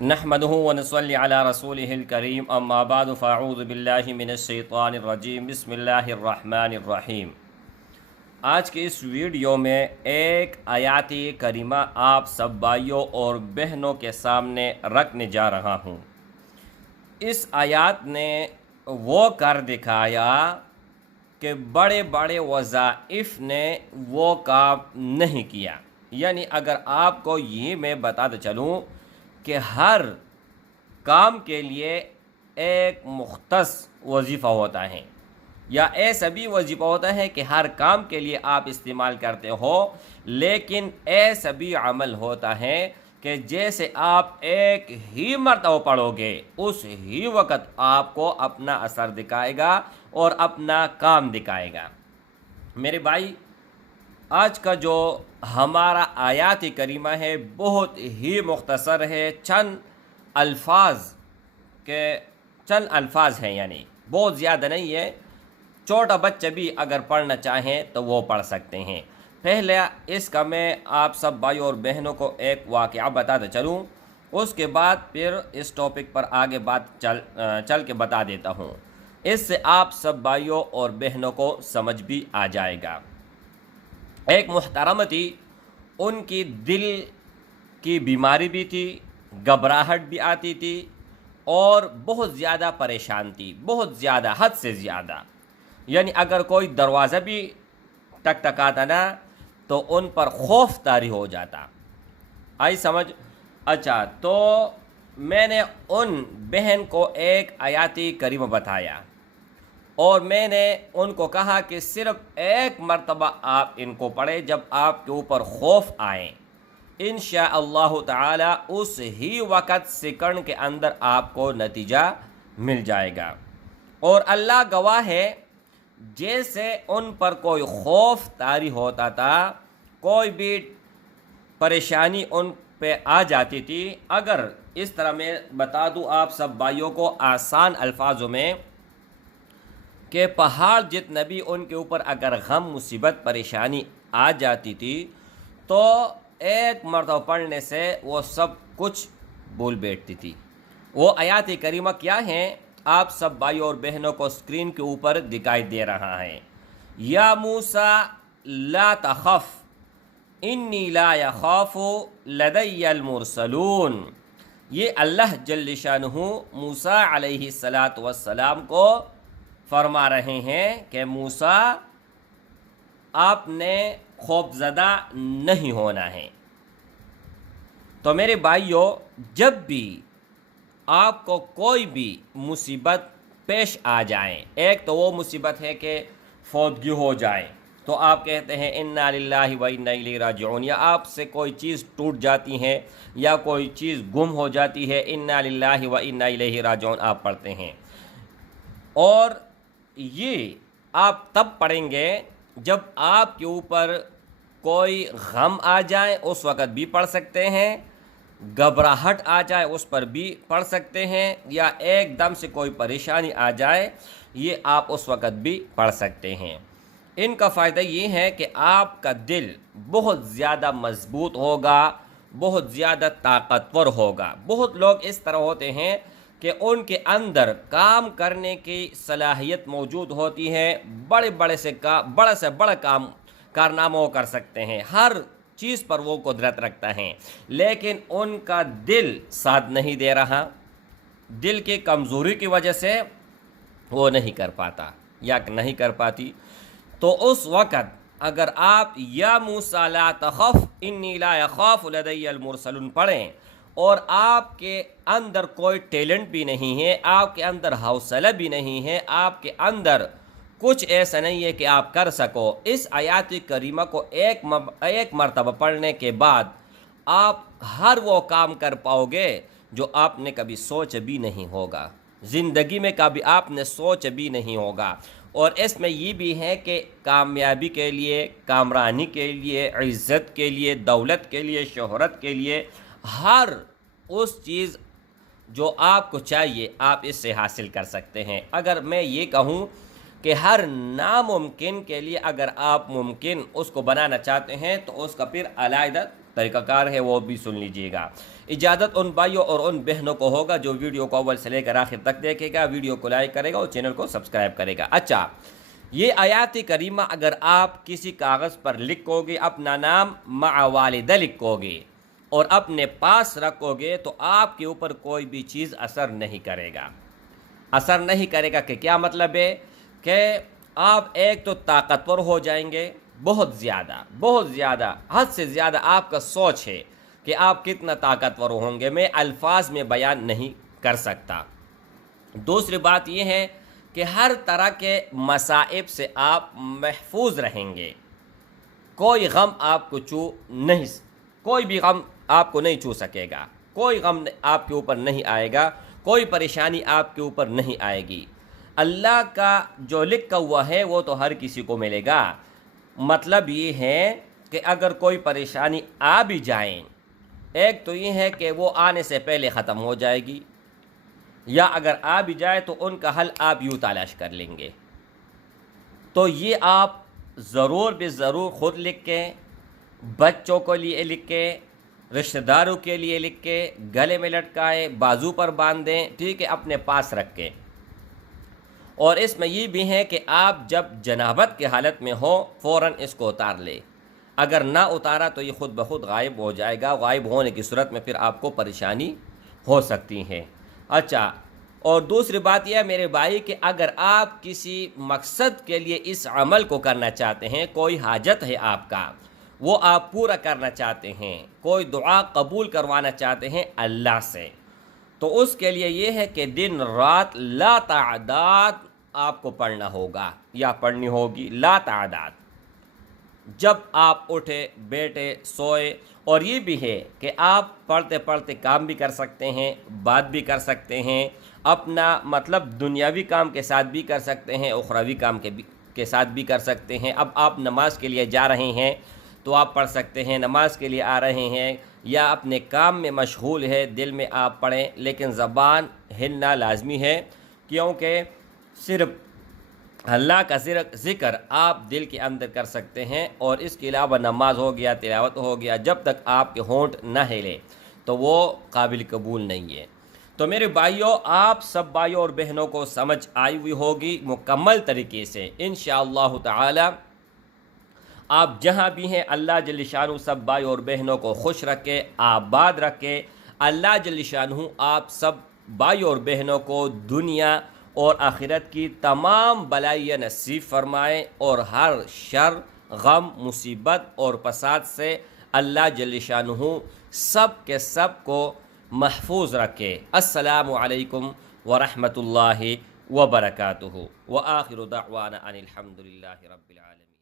نحمدہ ونصلی علی رسولہ الکریم اما بعد فاعوذ باللہ من الشیطان الرجیم بسم اللہ الرحمن الرحیم۔ آج کے اس ویڈیو میں ایک آیات کریمہ آپ سب بھائیوں اور بہنوں کے سامنے رکھنے جا رہا ہوں۔ اس آیات نے وہ کر دکھایا کہ بڑے بڑے وظائف نے وہ کام نہیں کیا۔ یعنی اگر آپ کو یہ میں بتاتا چلوں کہ ہر کام کے لیے ایک مختص وظیفہ ہوتا ہے، یا ایسا بھی وظیفہ ہوتا ہے کہ ہر کام کے لیے آپ استعمال کرتے ہو، لیکن ایسا بھی عمل ہوتا ہے کہ جیسے آپ ایک ہی مرتبہ پڑھو گے اس ہی وقت آپ کو اپنا اثر دکھائے گا اور اپنا کام دکھائے گا۔ میرے بھائی، آج کا جو ہمارا آیات کریمہ ہے بہت ہی مختصر ہے، چند الفاظ ہیں، یعنی بہت زیادہ نہیں ہے۔ چھوٹا بچہ بھی اگر پڑھنا چاہیں تو وہ پڑھ سکتے ہیں۔ پہلے اس کا میں آپ سب بھائیوں اور بہنوں کو ایک واقعہ بتاتا چلوں، اس کے بعد پھر اس ٹاپک پر آگے بات چل کے بتا دیتا ہوں۔ اس سے آپ سب بھائیوں اور بہنوں کو سمجھ بھی آ جائے گا۔ ایک محترمہ تھی، ان کی دل کی بیماری بھی تھی، گھبراہٹ بھی آتی تھی اور بہت زیادہ پریشان تھی، بہت زیادہ، حد سے زیادہ۔ یعنی اگر کوئی دروازہ بھی ٹکٹکاتا نا تو ان پر خوف طاری ہو جاتا۔ آئی سمجھ؟ اچھا، تو میں نے ان بہن کو ایک آیاتی کریمہ بتایا اور میں نے ان کو کہا کہ صرف ایک مرتبہ آپ ان کو پڑھیں جب آپ کے اوپر خوف آئیں، انشاءاللہ تعالی اس ہی وقت سیکنڈ کے اندر آپ کو نتیجہ مل جائے گا۔ اور اللہ گواہ ہے، جیسے ان پر کوئی خوف طاری ہوتا تھا، کوئی بھی پریشانی ان پہ آ جاتی تھی، اگر اس طرح میں بتا دوں آپ سب بھائیوں کو آسان الفاظوں میں کہ پہاڑ جتنا بھی ان کے اوپر اگر غم مصیبت پریشانی آ جاتی تھی تو ایک مرتبہ پڑھنے سے وہ سب کچھ بھول بیٹھتی تھی۔ وہ آیات کریمہ کیا ہیں آپ سب بھائیوں اور بہنوں کو اسکرین کے اوپر دکھائی دے رہا ہے۔ یا موسیٰ لا تخف انی لا یخاف لدی المرسلون۔ یہ اللہ جل شانہ موسیٰ علیہ السلام کو فرما رہے ہیں کہ موسیٰ آپ نے خوف زدہ نہیں ہونا ہے۔ تو میرے بھائیوں، جب بھی آپ کو کوئی بھی مصیبت پیش آ جائے، ایک تو وہ مصیبت ہے کہ فوتگی ہو جائے تو آپ کہتے ہیں انا للہ و انا الیہ راجعون، یا آپ سے کوئی چیز ٹوٹ جاتی ہے یا کوئی چیز گم ہو جاتی ہے، انا للہ و انا الیہ راجعون آپ پڑھتے ہیں۔ اور یہ آپ تب پڑھیں گے جب آپ کے اوپر کوئی غم آ جائے، اس وقت بھی پڑھ سکتے ہیں، گھبراہٹ آ جائے اس پر بھی پڑھ سکتے ہیں، یا ایک دم سے کوئی پریشانی آ جائے یہ آپ اس وقت بھی پڑھ سکتے ہیں۔ ان کا فائدہ یہ ہے کہ آپ کا دل بہت زیادہ مضبوط ہوگا، بہت زیادہ طاقتور ہوگا۔ بہت لوگ اس طرح ہوتے ہیں کہ ان کے اندر کام کرنے کی صلاحیت موجود ہوتی ہے، بڑے سے بڑا کارنامہ وہ کر سکتے ہیں، ہر چیز پر وہ قدرت رکھتا ہے، لیکن ان کا دل ساتھ نہیں دے رہا، دل کی کمزوری کی وجہ سے وہ نہیں کر پاتا یا نہیں کر پاتی۔ تو اس وقت اگر آپ یا موسیٰ لا تخف انی لا یخاف لدی المرسلون پڑھیں اور آپ کے اندر کوئی ٹیلنٹ بھی نہیں ہے، آپ کے اندر حوصلہ بھی نہیں ہے، آپ کے اندر کچھ ایسا نہیں ہے کہ آپ کر سکو، اس آیات کریمہ کو ایک مرتبہ پڑھنے کے بعد آپ ہر وہ کام کر پاؤ گے جو آپ نے کبھی سوچ بھی نہیں ہوگا، زندگی میں کبھی آپ نے سوچ بھی نہیں ہوگا۔ اور اس میں یہ بھی ہے کہ کامیابی کے لیے، کامرانی کے لیے، عزت کے لیے، دولت کے لیے، شہرت کے لیے، ہر اس چیز جو آپ کو چاہیے آپ اس سے حاصل کر سکتے ہیں۔ اگر میں یہ کہوں کہ ہر ناممکن کے لیے اگر آپ ممکن اس کو بنانا چاہتے ہیں تو اس کا پھر علیحدہ طریقہ کار ہے، وہ بھی سن لیجئے گا۔ اجازت ان بھائیوں اور ان بہنوں کو ہوگا جو ویڈیو کو اول سے لے کر آخر تک دیکھے گا، ویڈیو کو لائک کرے گا اور چینل کو سبسکرائب کرے گا۔ اچھا، یہ آیات کریمہ اگر آپ کسی کاغذ پر لکھو گے، اپنا نام مع والدہ لکھو گے اور اپنے پاس رکھو گے تو آپ کے اوپر کوئی بھی چیز اثر نہیں کرے گا۔ اثر نہیں کرے گا کہ کیا مطلب ہے؟ کہ آپ ایک تو طاقتور ہو جائیں گے، بہت زیادہ حد سے زیادہ آپ کا سوچ ہے کہ آپ کتنا طاقتور ہوں گے، میں الفاظ میں بیان نہیں کر سکتا۔ دوسری بات یہ ہے کہ ہر طرح کے مصائب سے آپ محفوظ رہیں گے، کوئی غم آپ کو کوئی بھی غم آپ کو نہیں چھو سکے گا، کوئی غم آپ کے اوپر نہیں آئے گا، کوئی پریشانی آپ کے اوپر نہیں آئے گی۔ اللہ کا جو لکھا ہوا ہے وہ تو ہر کسی کو ملے گا۔ مطلب یہ ہے کہ اگر کوئی پریشانی آ بھی جائیں، ایک تو یہ ہے کہ وہ آنے سے پہلے ختم ہو جائے گی، یا اگر آ بھی جائے تو ان کا حل آپ یوں تلاش کر لیں گے۔ تو یہ آپ ضرور بے ضرور خود لکھ کے، بچوں کو لیے لکھ کے، رشتہ داروں کے لیے لکھ کے، گلے میں لٹکائیں، بازو پر باندھیں، ٹھیک ہے، اپنے پاس رکھیں۔ اور اس میں یہ بھی ہے کہ آپ جب جنابت کی حالت میں ہو فوراً اس کو اتار لیں۔ اگر نہ اتارا تو یہ خود بخود غائب ہو جائے گا، غائب ہونے کی صورت میں پھر آپ کو پریشانی ہو سکتی ہے۔ اچھا، اور دوسری بات یہ ہے میرے بھائی کہ اگر آپ کسی مقصد کے لیے اس عمل کو کرنا چاہتے ہیں، کوئی حاجت ہے آپ کا، وہ آپ پورا کرنا چاہتے ہیں، کوئی دعا قبول کروانا چاہتے ہیں اللہ سے، تو اس کے لیے یہ ہے کہ دن رات لا تعداد آپ کو پڑھنا ہوگا یا پڑھنی ہوگی، لا تعداد، جب آپ اٹھے بیٹھے سوئے۔ اور یہ بھی ہے کہ آپ پڑھتے پڑھتے کام بھی کر سکتے ہیں، بات بھی کر سکتے ہیں، اپنا مطلب دنیاوی کام کے ساتھ بھی کر سکتے ہیں، اخروی کام کے ساتھ بھی کر سکتے ہیں۔ اب آپ نماز کے لیے جا رہے ہیں تو آپ پڑھ سکتے ہیں، نماز کے لیے آ رہے ہیں یا اپنے کام میں مشغول ہے، دل میں آپ پڑھیں، لیکن زبان ہلنا لازمی ہے، کیونکہ صرف اللہ کا ذکر آپ دل کے اندر کر سکتے ہیں، اور اس کے علاوہ نماز ہو گیا، تلاوت ہو گیا، جب تک آپ کے ہونٹ نہ ہلے تو وہ قابل قبول نہیں ہے۔ تو میرے بھائیوں، آپ سب بھائیوں اور بہنوں کو سمجھ آئی ہوئی ہوگی مکمل طریقے سے انشاءاللہ تعالی۔ آپ جہاں بھی ہیں اللہ جل شانہ سب بھائی اور بہنوں کو خوش رکھے، آباد رکھے۔ اللہ جل شانہ آپ سب بھائی اور بہنوں کو دنیا اور آخرت کی تمام بلائیاں نصیب فرمائے، اور ہر شر، غم، مصیبت اور فساد سے اللہ جل شانہ سب کے سب کو محفوظ رکھے۔ السلام علیکم ورحمۃ اللہ وبرکاتہ، وآخر دعوانا ان الحمد للہ رب العالمین۔